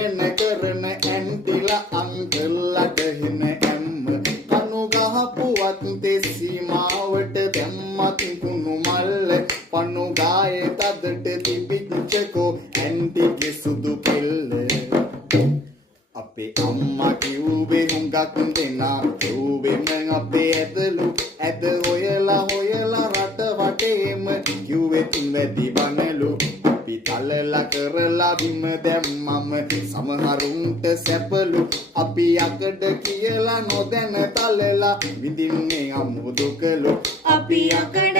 ගයන කරන ඇන්ටිලා අංකල්ලට හෙන ඇම්ම කනු ගහපුවත් තෙසීමාවට දැම්මත් කුණු මල්ල පනු ගායේ තදට තිබිච්චකෝ ඇන්ටිගේ සුදු කෙල්ල අපේ අම්මා කිව්වේ හුඟක් දෙනා කිව්වෙම අපේ ඇදලු ඇද හොයලා හොයලා රට වටේම කිව්වෙත් වැඩි බනලු අපි තලලා කරලා බිම දැම්මම සමහරුන්ට සැපලු අපි යකඩ කියලා නොදැන තලලා විඳින්නේ අමුදුකලු අපි යකඩ